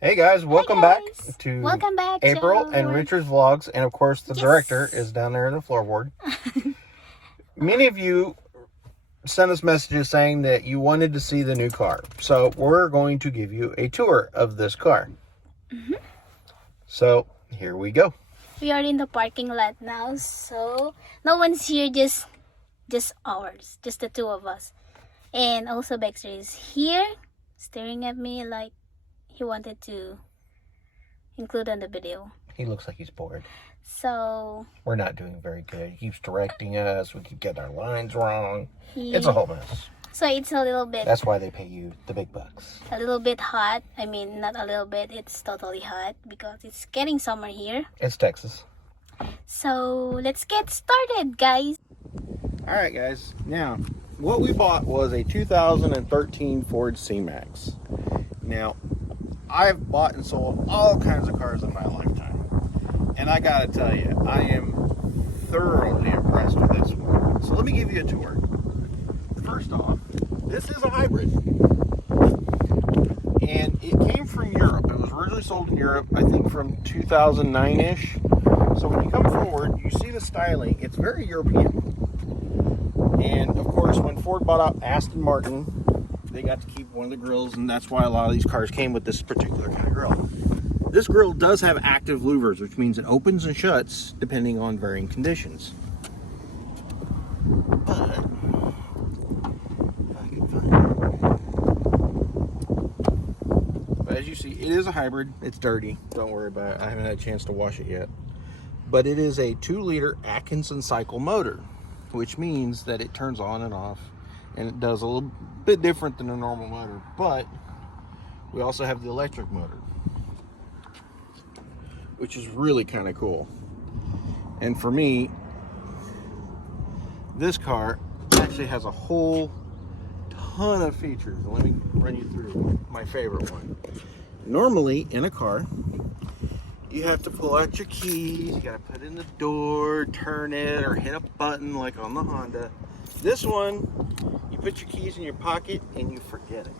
Hey guys, welcome back to April to and Richard's vlogs, and of course the director is down there in the floorboard. Many of you sent us messages saying that you wanted to see the new car, so we're going to give you a tour of this car. So here we go. We are in the parking lot now, so no one's here, just ours, just the two of us. And also Baxter is here, staring at me like he wanted to include on the video. He looks like he's bored. So we're not doing very good. He keeps directing us. We keep getting our lines wrong. It's a whole mess. So it's a little bit... That's why they pay you the big bucks. A little bit hot. I mean, not a little bit. It's totally hot because it's getting summer here. It's Texas. So let's get started, guys. All right, guys. Now, what we bought was a 2013 Ford C-Max. Now, I've bought and sold all kinds of cars in my lifetime. And I gotta tell you, I am thoroughly impressed with this one. So let me give you a tour. First off, this is a hybrid. And it came from Europe. It was originally sold in Europe, I think from 2009-ish. So when you come forward, you see the styling. It's very European. And of course, when Ford bought out Aston Martin, they got to keep one of the grills, and that's why a lot of these cars came with this particular kind of grill. This grill does have active louvers, which means it opens and shuts depending on varying conditions. But if I can find it. But as you see, it is a hybrid. It's dirty. Don't worry about it. I haven't had a chance to wash it yet. But it is a 2-liter Atkinson cycle motor, which means that it turns on and off, and it does a little bit different than a normal motor. But we also have the electric motor, which is really kind of cool. And for me, this car actually has a whole ton of features. Let me run you through my favorite one. Normally in a car, you have to pull out your keys, you gotta put in the door, turn it, or hit a button like on the Honda. This one, you put your keys in your pocket and you forget it.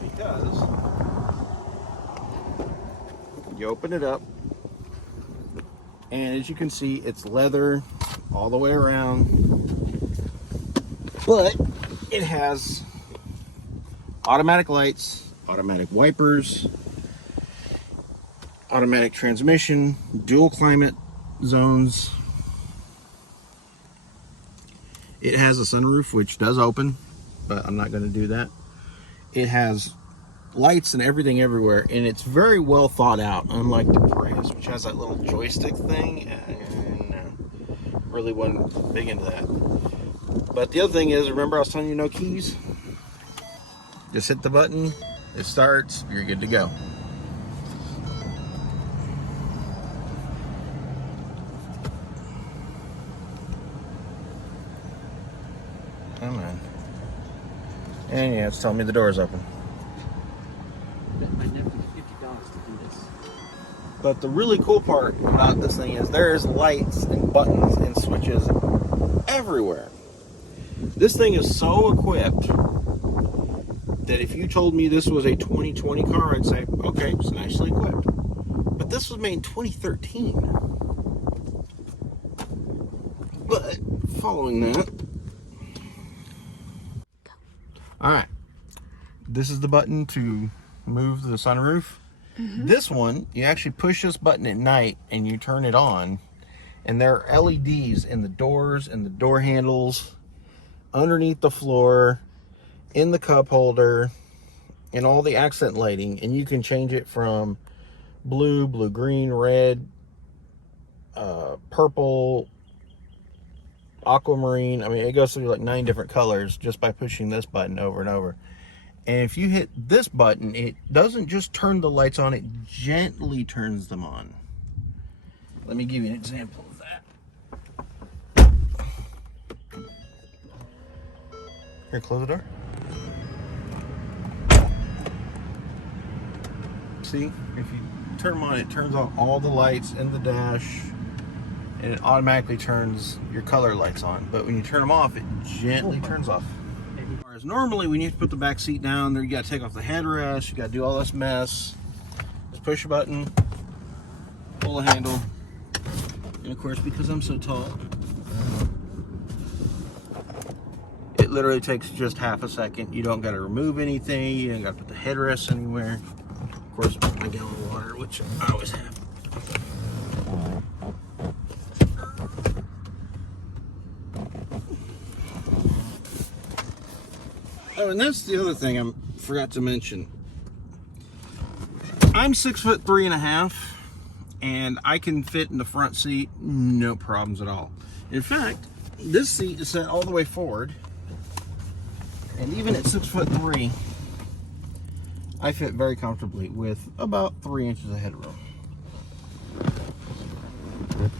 Because you open it up, and as you can see, it's leather all the way around, but it has automatic lights, automatic wipers, automatic transmission, dual climate zones. It has a sunroof, which does open, but I'm not going to do that. It has lights and everything everywhere, and it's very well thought out, unlike the Prius, which has that little joystick thing, and really wasn't big into that. But the other thing is, remember I was telling you no keys? Just hit the button, it starts, you're good to go. Come on. And yeah, it's telling me the door is open. I never $50 to do this. But the really cool part about this thing is there's lights and buttons and switches everywhere. This thing is so equipped that if you told me this was a 2020 car, I'd say, okay, it's nicely equipped. But this was made in 2013. But following that, all right, this is the button to move the sunroof. This one, you actually push this button at night and you turn it on, and there are LEDs in the doors and the door handles, underneath the floor, in the cup holder, and all the accent lighting, and you can change it from blue, blue-green, red, purple, aquamarine. I mean, it goes through like 9 different colors just by pushing this button over and over. And if you hit this button, it doesn't just turn the lights on, it gently turns them on. Let me give you an example of that. Here, close the door. See, if you turn them on, it turns on all the lights in the dash, and it automatically turns your color lights on. But when you turn them off, it gently turns off. Because normally when you have to put the back seat down there, you got to take off the headrest, you got to do all this mess. Just push a button, pull the handle, and of course, because I'm so tall, it literally takes just half a second. You don't got to remove anything, you don't got to put the headrest anywhere. Of course, my gallon of water, which I always have. Oh, and that's the other thing I forgot to mention. I'm 6'3.5", and I can fit in the front seat, no problems at all. In fact, this seat is set all the way forward, and even at 6'3", I fit very comfortably with about 3 inches of headroom.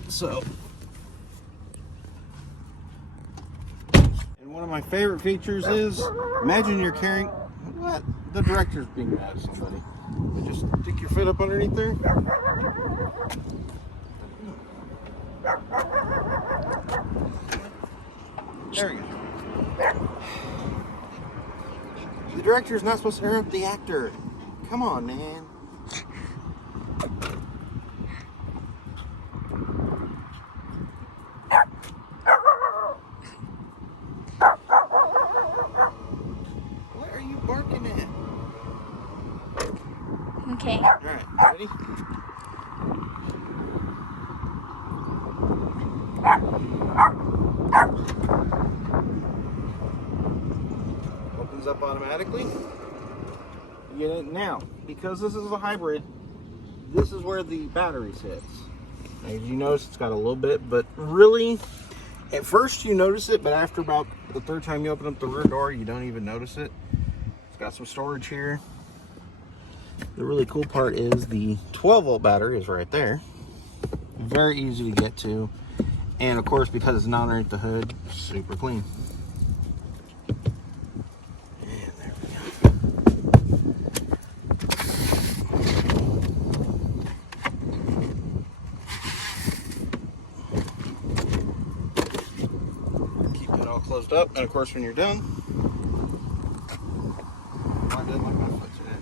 So, and one of my favorite features is, imagine you're carrying, what? The director's being mad at somebody. You just stick your foot up underneath there. There we go. The director's not supposed to interrupt the actor. Come on, man. What are you barking at? Okay. Alright, ready? Opens up automatically. You get it now. Because this is a hybrid, this is where the battery sits. As you notice, it's got a little bit, but really, at first you notice it, but after about the third time you open up the rear door, you don't even notice it. It's got some storage here. The really cool part is the 12-volt battery is right there. Very easy to get to. And of course, because it's not underneath the hood, super clean. And there we go. Keep it all closed up. And of course, when you're done, I did like my foot today.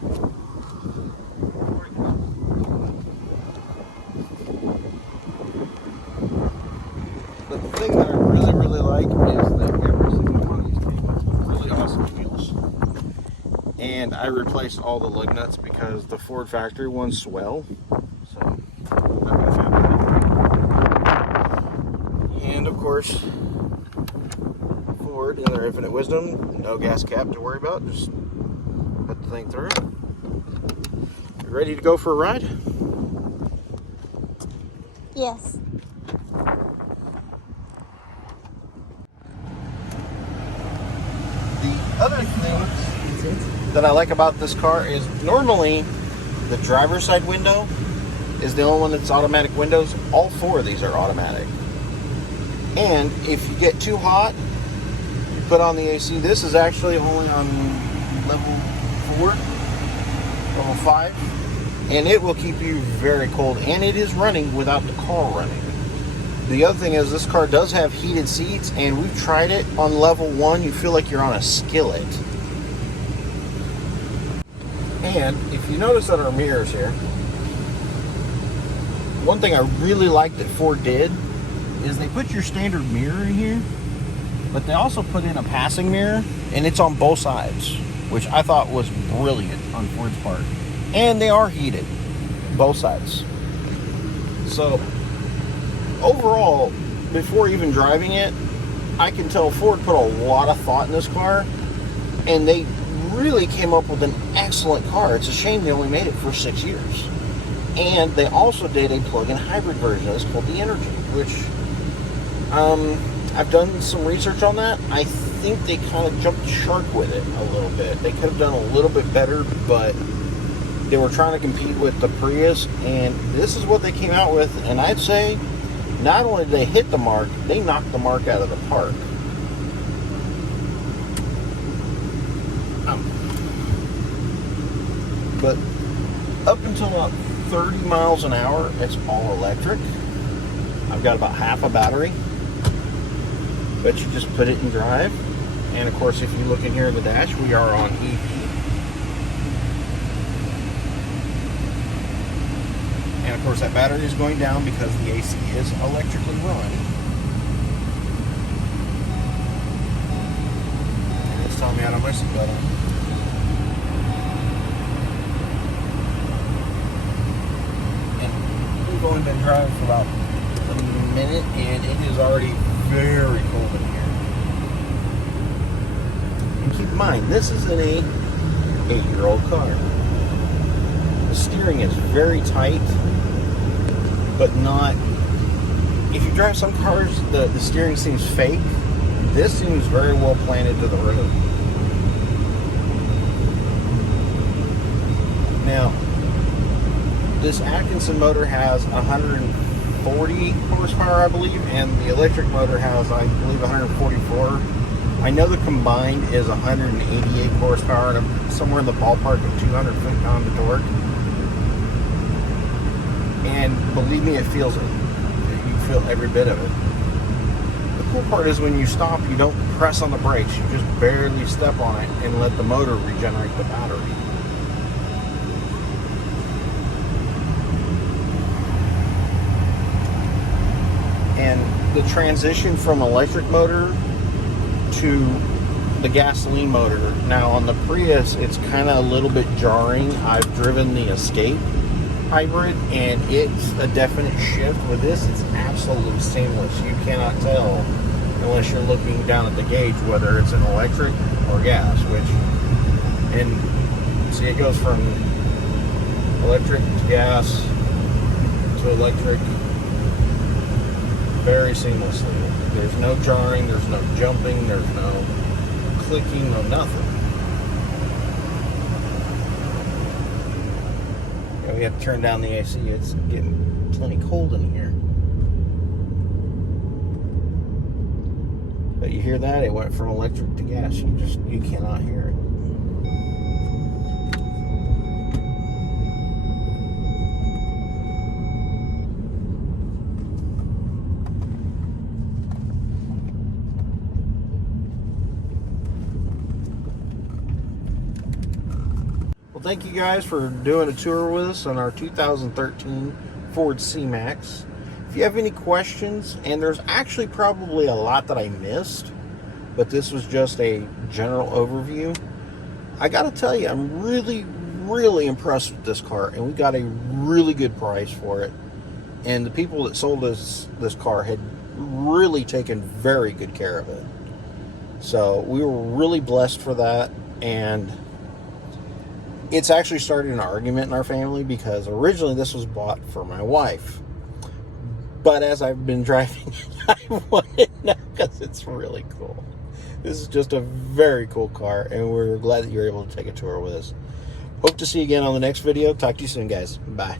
But the thing that I really like is that every single one of these came with really awesome wheels. And I replaced all the lug nuts because the Ford factory ones swell. So I'm not a fan of that. And of course, Ford, in their infinite wisdom, no gas cap to worry about. Just put the thing through. You ready to go for a ride? Yes. The other thing that I like about this car is normally the driver's side window is the only one that's automatic windows. All four of these are automatic. And if you get too hot, you put on the AC. This is actually only on level 4, level 5, and it will keep you very cold. And it is running without the car running. The other thing is this car does have heated seats, and we've tried it on level 1. You feel like you're on a skillet. And if you notice on our mirrors here, one thing I really like that Ford did is they put your standard mirror in here, but they also put in a passing mirror, and it's on both sides, which I thought was brilliant on Ford's part. And they are heated, both sides. So overall, before even driving it, I can tell Ford put a lot of thought in this car, and they really came up with an excellent car. It's a shame they only made it for 6 years. And they also did a plug-in hybrid version. It's called the Energy, which I've done some research on that. I think they kind of jumped the shark with it a little bit. They could have done a little bit better, but they were trying to compete with the Prius, and this is what they came out with. And I'd say not only did they hit the mark, they knocked the mark out of the park. But up until about 30 miles an hour, it's all electric. I've got about half a battery, but you just put it in drive, And of course, if you look in here in the dash, we are on EV. And of course, that battery is going down because the AC is electrically run. And it's telling me I don't my seatbelt on. And we've only been driving for about a minute, and it is already very cold in here. And keep in mind, this is an 8-year-old car. The steering is very tight, but not. If you drive some cars, the steering seems fake. This seems very well planted to the road. Now, this Atkinson motor has 140 horsepower, I believe, and the electric motor has, I believe, 144. I know the combined is 188 horsepower, and I'm somewhere in the ballpark of 200 foot-pound of torque. And believe me, it feels it. You feel every bit of it. The cool part is when you stop, you don't press on the brakes. You just barely step on it and let the motor regenerate the battery. And the transition from electric motor to the gasoline motor. Now on the Prius, it's kind of a little bit jarring. I've driven the Escape hybrid, and it's a definite shift. With this, it's absolutely seamless. You cannot tell unless you're looking down at the gauge whether it's an electric or gas, and see, it goes from electric to gas to electric very seamlessly. There's no jarring, there's no jumping, there's no clicking, no nothing. We have to turn down the AC. It's getting plenty cold in here. But you hear that? It went from electric to gas. You cannot hear it. Well, thank you guys for doing a tour with us on our 2013 Ford C-Max. If you have any questions, and there's actually probably a lot that I missed, but this was just a general overview, I gotta tell you, I'm really, really impressed with this car, and we got a really good price for it. And the people that sold us this car had really taken very good care of it. So we were really blessed for that, and it's actually started an argument in our family because originally this was bought for my wife. But as I've been driving, I want it now because it's really cool. This is just a very cool car, and we're glad that you're able to take a tour with us. Hope to see you again on the next video. Talk to you soon, guys. Bye.